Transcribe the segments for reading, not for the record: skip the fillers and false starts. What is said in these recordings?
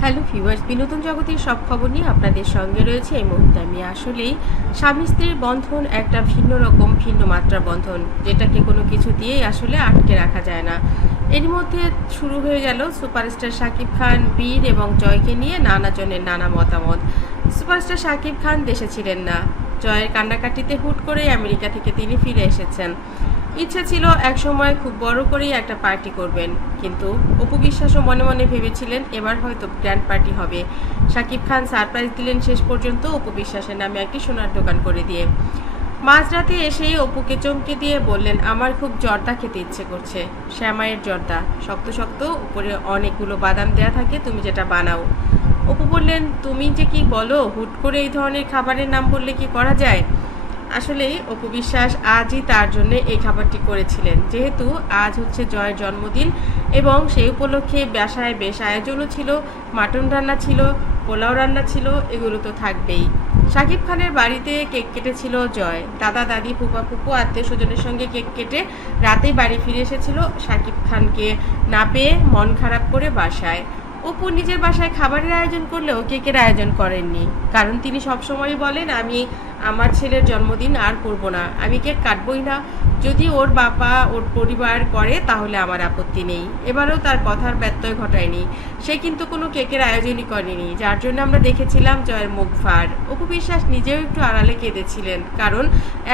Hello viewers, বিনোদন জগতের সব খবর নিয়ে আপনাদের সঙ্গে রয়েছে এই মুহূর্তে আমি। আসলেই স্বামী স্ত্রীর বন্ধন একটা ভিন্ন রকম ভিন্ন মাত্রার বন্ধন, যেটাকে কোনো কিছু দিয়েই আসলে আটকে রাখা যায় না। এর মধ্যে শুরু হয়ে গেল সুপারস্টার শাকিব খান, বীর এবং জয়কে নিয়ে নানা জনের নানা মতামত। সুপারস্টার শাকিব খান দেশে ছিলেন না, জয়ের কান্নাকাটিতে হুট করেই আমেরিকা থেকে তিনি ফিরে এসেছেন। ইচ্ছে ছিল একসময় খুব বড় করেই একটা পার্টি করবেন, কিন্তু অপু বিশ্বাসও মনে মনে ভেবেছিলেন এবার হয়তো গ্র্যান্ড পার্টি হবে। শাকিব খান সারপ্রাইজ দিলেন শেষ পর্যন্ত অপু বিশ্বাসের নামে একটি সোনার দোকান করে দিয়ে। মাঝরাতে এসেই অপুকে চমকে দিয়ে বললেন, আমার খুব জর্দা খেতে ইচ্ছে করছে, শ্যামাইয়ের জর্দা, শক্ত শক্ত, উপরে অনেকগুলো বাদাম দেয়া থাকে, তুমি যেটা বানাও। অপু বললেন, তুমি যে কি বলো, হুট করে এই ধরনের খাবারের নাম বললে কি করা যায়? আসলেই অপু বিশ্বাস আজই তার জন্য এই খাবারটি করেছিলেন, যেহেতু আজ হচ্ছে জয়ের জন্মদিন এবং সেই উপলক্ষে বাসায় বেশ আয়োজনও ছিল। মাটন রান্না ছিল, পোলাও রান্না ছিল, এগুলো তো থাকবেই। শাকিব খানের বাড়িতে কেক কেটেছিল জয়, দাদা দাদি ফুপা ফুপু আত্মীয় স্বজনের সঙ্গে কেক কেটে রাতেই বাড়ি ফিরে এসেছিল শাকিব খানকে না পেয়ে মন খারাপ করে বাসায়। অপু নিজের বাসায় খাবারের আয়োজন করলেও কেকের আয়োজন করেননি, কারণ তিনি সবসময়ই বলেন, আমি আমার ছেলের জন্মদিন আর করব না, আমি কেক কাটবই না। যদি ওর বাবা ওর পরিবার করে তাহলে আমার আপত্তি নেই। এবারেও তার কথার ব্যত্যয় ঘটায়নি, সে কিন্তু কোনো কেকের আয়োজনই করেনি, যার জন্য আমরা দেখেছিলাম জয়ের মুখ ফাড়। অপু বিশ্বাস নিজেও একটু আড়ালে কেঁদেছিলেন, কারণ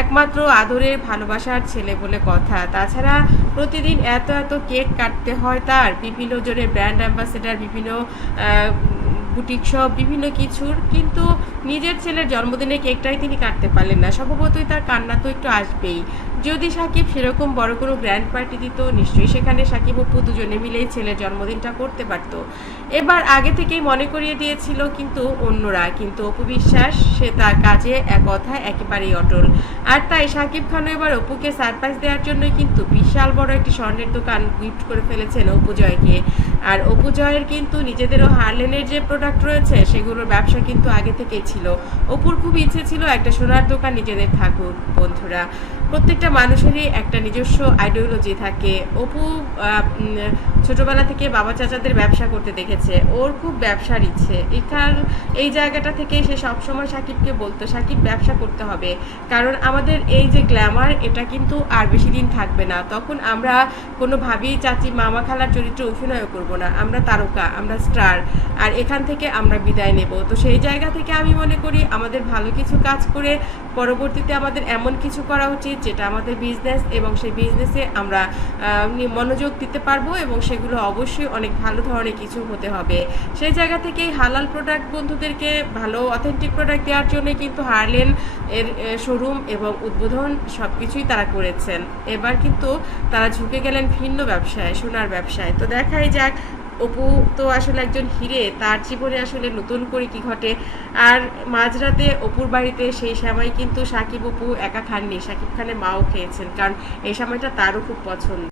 একমাত্র আদরের ভালোবাসার ছেলে বলে কথা। তাছাড়া প্রতিদিন এত এত কেক কাটতে হয় তার, বিভিন্ন জনের ব্র্যান্ড অ্যাম্বাসেডার, বিভিন্ন বুটিক শপ, বিভিন্ন কিছুর, কিন্তু নিজের ছেলের জন্মদিনে কেকটাই তিনি কাটতে পারলেন না। স্বভাবতই তার কান্না তো একটু আসবেই। যদি সাকিব সেরকম বড় কোনো গ্র্যান্ড পার্টি দিত, নিশ্চয়ই সেখানে সাকিব অপু দুজনে মিলেই ছেলের জন্মদিনটা করতে পারতো। এবার আগে থেকেই মনে করিয়ে দিয়েছিল কিন্তু অন্যরা, কিন্তু অপু বিশ্বাস সে তার কাজে এক কথায় একেবারেই অটল। আর তাই সাকিব খানও এবার অপুকে সারপ্রাইজ দেওয়ার জন্যই কিন্তু বিশাল বড় একটি স্বর্ণের দোকান গিফট করে ফেলেছেন অপু জয়কে। আর অপু জয়ের কিন্তু নিজেদেরও হার্লেনের যে প্রোডাক্ট রয়েছে সেগুলোর ব্যবসা কিন্তু আগে থেকেই ছিল। অপুর খুব ইচ্ছে ছিল একটা সোনার দোকান নিজেদের থাকুক। বন্ধুরা, প্রত্যেকটা মানুষেরই একটা নিজস্ব আইডিওলজি থাকে। অপু ছোটবেলা থেকে বাবা চাচাদের ব্যবসা করতে দেখেছে, ওর খুব ব্যবসার ইচ্ছে। এই জায়গাটা থেকে সে সবসময় সাকিবকে বলতো, সাকিব ব্যবসা করতে হবে, কারণ আমাদের এই যে গ্ল্যামার, এটা কিন্তু আর বেশি দিন থাকবে না। তখন আমরা কোনো ভাবি চাচি মামা খালার চরিত্রে অভিনয় করব না, আমরা তারকা, আমরা স্টার, আর এখান থেকে আমরা বিদায় নেব। তো সেই জায়গা থেকে আমি মনে করি আমাদের ভালো কিছু কাজ করে পরবর্তীতে আমাদের এমন কিছু করা উচিত যেটা আমাদের বিজনেস, এবং সেই বিজনেসে আমরা মনোযোগ দিতে পারবো, এবং সেগুলো অবশ্যই অনেক ভালো ধরনের কিছু হতে হবে। সেই জায়গা থেকেই হালাল প্রোডাক্ট বন্ধুদেরকে ভালো অথেন্টিক প্রোডাক্ট দেওয়ার জন্য কিন্তু হারলেন এর শোরুম এবং উদ্বোধন সব কিছুই তারা করেছেন। এবার কিন্তু তারা ঝুঁকে গেলেন ভিন্ন ব্যবসায়, সোনার ব্যবসায়। তো দেখাই যাক, অপু তো আসলে একজন হিরে, তার জীবনে আসলে নতুন করে কি ঘটে। আর মাঝরাতে অপুর বাড়িতে সেই সময় কিন্তু সাকিব অপু একা খাননি, সাকিব খানের মাও খেয়েছেন, কারণ এই সময়টা তারও খুব পছন্দ।